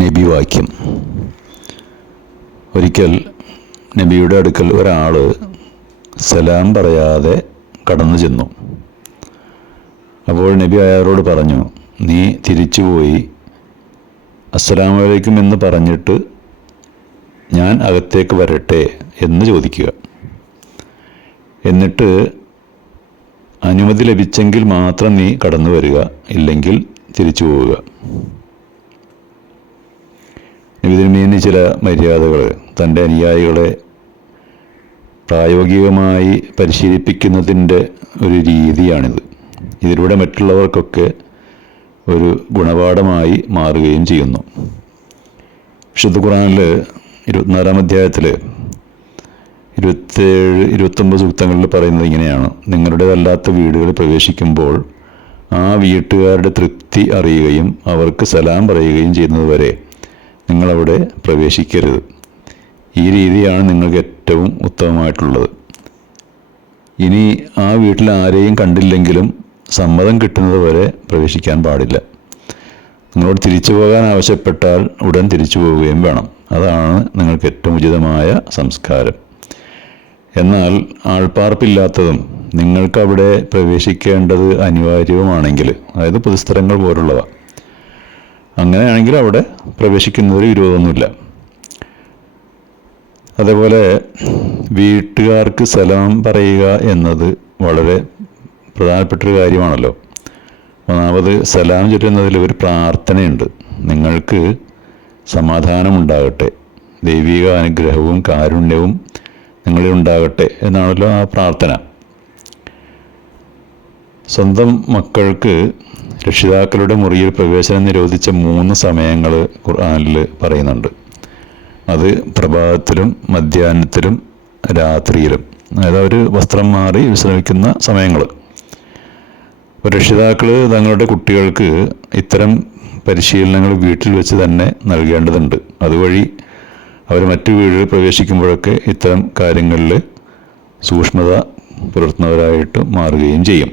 നബി വാക്യം. ഒരിക്കൽ നബിയുടെ അടുക്കൽ ഒരാൾ സലാം പറയാതെ കടന്നു ചെന്നു. അപ്പോൾ നബി അയാളോട് പറഞ്ഞു, നീ തിരിച്ചുപോയി അസ്സലാമു അലൈക്കും എന്ന് പറഞ്ഞിട്ട് ഞാൻ അകത്തേക്ക് വരട്ടെ എന്ന് ചോദിക്കുക. എന്നിട്ട് അനുമതി ലഭിച്ചെങ്കിൽ മാത്രം നീ കടന്നു വരിക, ഇല്ലെങ്കിൽ തിരിച്ചു പോവുക. നബി തിരുമേനി ചില മര്യാദകൾ തൻ്റെ അനുയായികളെ പ്രായോഗികമായി പരിശീലിപ്പിക്കുന്നതിൻ്റെ ഒരു രീതിയാണിത്. ഇതിലൂടെ മറ്റുള്ളവർക്കൊക്കെ ഒരു ഗുണപാഠമായി മാറുകയും ചെയ്യുന്നു. വിശുദ്ധ ഖുർആനിൽ 24-ാം അധ്യായത്തിൽ 27-29 സൂക്തങ്ങളിൽ പറയുന്നത് ഇങ്ങനെയാണ്: നിങ്ങളുടേതല്ലാത്ത വീടുകളിൽ പ്രവേശിക്കുമ്പോൾ ആ വീട്ടുകാരുടെ തൃപ്തി അറിയുകയും അവർക്ക് സലാം പറയുകയും ചെയ്യുന്നതുവരെ നിങ്ങളവിടെ പ്രവേശിക്കരുത്. ഈ രീതിയാണ് നിങ്ങൾക്ക് ഏറ്റവും ഉത്തമമായിട്ടുള്ളത്. ഇനി ആ വീട്ടിൽ ആരെയും കണ്ടില്ലെങ്കിലും സമ്മതം കിട്ടുന്നത് വരെ പ്രവേശിക്കാൻ പാടില്ല. നിങ്ങളോട് തിരിച്ചു പോകാൻ ആവശ്യപ്പെട്ടാൽ ഉടൻ തിരിച്ചു പോവുകയും വേണം. അതാണ് നിങ്ങൾക്ക് ഏറ്റവും ഉചിതമായ സംസ്കാരം. എന്നാൽ ആൾപ്പാർപ്പില്ലാത്തതും നിങ്ങൾക്കവിടെ പ്രവേശിക്കേണ്ടത് അനിവാര്യവുമാണെങ്കിൽ, അതായത് പൊതുസ്ഥലങ്ങൾ പോലുള്ളവ, അങ്ങനെയാണെങ്കിൽ അവിടെ പ്രവേശിക്കുന്നതിൽ വിരോധമൊന്നുമില്ല. അതേപോലെ വീട്ടുകാർക്ക് സലാം പറയുക എന്നത് വളരെ പ്രധാനപ്പെട്ടൊരു കാര്യമാണല്ലോ. ഒന്നാമത് സലാം ചൊല്ലുന്നതിൽ ഒരു പ്രാർത്ഥനയുണ്ട്. നിങ്ങൾക്ക് സമാധാനമുണ്ടാകട്ടെ, ദൈവിക അനുഗ്രഹവും കാരുണ്യവും നിങ്ങളിൽ ഉണ്ടാകട്ടെ എന്നാണല്ലോ ആ പ്രാർത്ഥന. സ്വന്തം മക്കൾക്ക് രക്ഷിതാക്കളുടെ മുറിയിൽ പ്രവേശനം നിരോധിച്ച 3 സമയങ്ങൾ ഖുർആനിൽ പറയുന്നുണ്ട്. അത് പ്രഭാതത്തിലും മധ്യാഹ്നത്തിലും രാത്രിയിലും, അതായത് അവർ വസ്ത്രം മാറി വിശ്രമിക്കുന്ന സമയങ്ങൾ. രക്ഷിതാക്കൾ തങ്ങളുടെ കുട്ടികൾക്ക് ഇത്തരം പരിശീലനങ്ങൾ വീട്ടിൽ വെച്ച് തന്നെ നൽകേണ്ടതുണ്ട്. അതുവഴി അവർ മറ്റു വീടുകളിൽ പ്രവേശിക്കുമ്പോഴൊക്കെ ഇത്തരം കാര്യങ്ങളിൽ സൂക്ഷ്മത പുലർത്തുന്നവരായിട്ട് മാറുകയും ചെയ്യും.